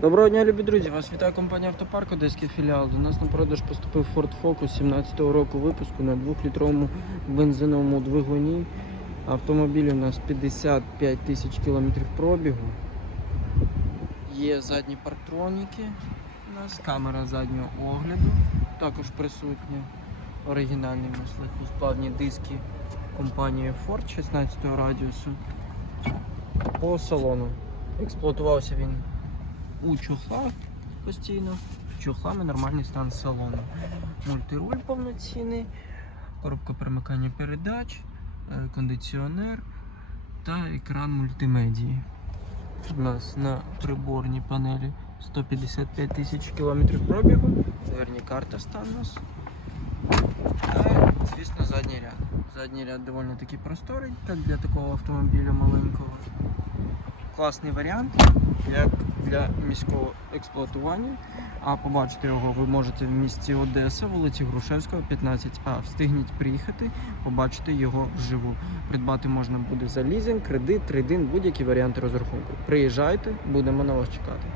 Доброго дня, любі друзі! Вас вітає компанія Автопарк Одеський філіал. До нас на продаж поступив Ford Focus 17-го року випуску на 2-літровому бензиновому двигуні. Автомобіль у нас 55 тисяч кілометрів пробігу. Є задні парктроніки. У нас камера заднього огляду. Також присутні оригінальні нас диски компанії Ford 16 радіусу. По салону. Експлуатувався він у чохлах постійно. Чохлами нормальний стан салону. Мультируль повноцінний, коробка перемикання передач, е, кондиціонер та екран мультимедії. У нас на приборній панелі 155 тисяч кілометрів пробігу. Дверні карта стан у нас. Та, звісно, задній ряд. Задній ряд доволі таки просторий, як для такого автомобіля маленького. Класний варіант, як для міського експлуатування. А побачити його ви можете в місті Одеса, вулиці Грушевського, 15А. Встигніть приїхати, побачити його вживу. Придбати можна буде за лізинг, кредит, трейдинг, будь-які варіанти розрахунку. Приїжджайте, будемо на вас чекати.